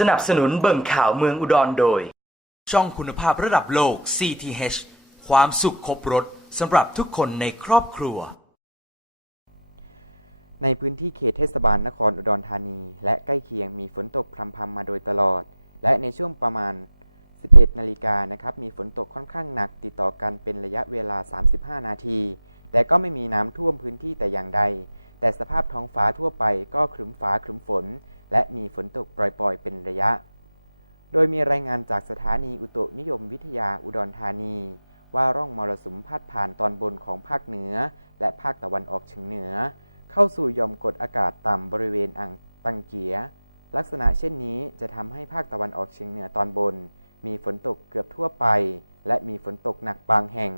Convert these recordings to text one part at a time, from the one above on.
สนับสนุนเบิ่งข่าวเมืองอุดรโดย ช่องคุณภาพระดับโลก CTH ความสุขครบรถสำหรับทุกคนในครอบครัว ในพื้นที่เขตเทศบาลนครอุดรธานี และใกล้เคียงมีฝนตกพรำๆมาโดยตลอด และในช่วงประมาณ 11 นาฬิกานะครับมีฝนตกค่อนข้างหนักติดต่อกันเป็นระยะเวลา 35 นาที แต่ก็ไม่มีน้ำท่วมพื้นที่แต่อย่างใด แต่สภาพท้องฟ้าทั่วไปก็ครึ้มฟ้าครึ้มฝน และมีฝนตกปล่อยๆ เป็นระยะ โดยมีรายงานจากสถานีอุตุนิยมวิทยาอุดรธานี ว่าร่องมรสุมพาดผ่านตอนบนของภาคเหนือ และภาคตะวันออกเฉียงเหนือ เข้าสู่ย่อมกดอากาศต่ำบริเวณอ่างตังเกีย ลักษณะเช่นนี้จะทำให้ภาคตะวันออกเฉียงเหนือตอนบน มีฝนตกเกือบทั่วไป และมีฝนตกหนักบางแห่ง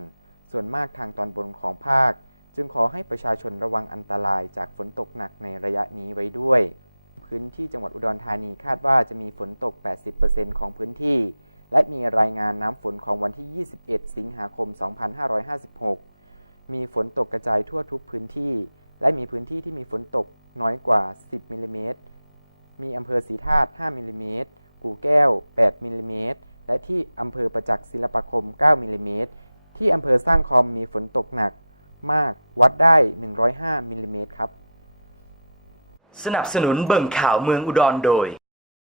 ส่วนมากทางตอนบนของภาค จึงขอให้ประชาชนระวังอันตรายจากฝนตกหนักในระยะนี้ไว้ด้วย พื้นที่จังหวัดอุดรธานีคาดว่าจะมีฝนตก 80%ของพื้นที่ และมีรายงานน้ำฝนของวันที่ 21 สิงหาคม 2556 มีฝนตกกระจายทั่วทุกพื้นที่ และมีพื้นที่ที่มีฝนตกน้อยกว่า 10มิลลิเมตร มีอำเภอศรีธาตุ 5มิลลิเมตร กู่แก้ว 8มิลลิเมตร และที่อำเภอประจักษ์ศิลปาคม 9มิลลิเมตร ที่อำเภอสร้างคอมมีฝนตกหนักมากวัดได้ 105มิลลิเมตรครับ สนับสนุนเบิ่งข่าวเมืองอุดรโดย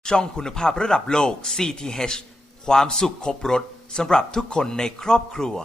ช่องคุณภาพระดับโลก CTH ความสุขครบรถสำหรับทุกคนในครอบครัว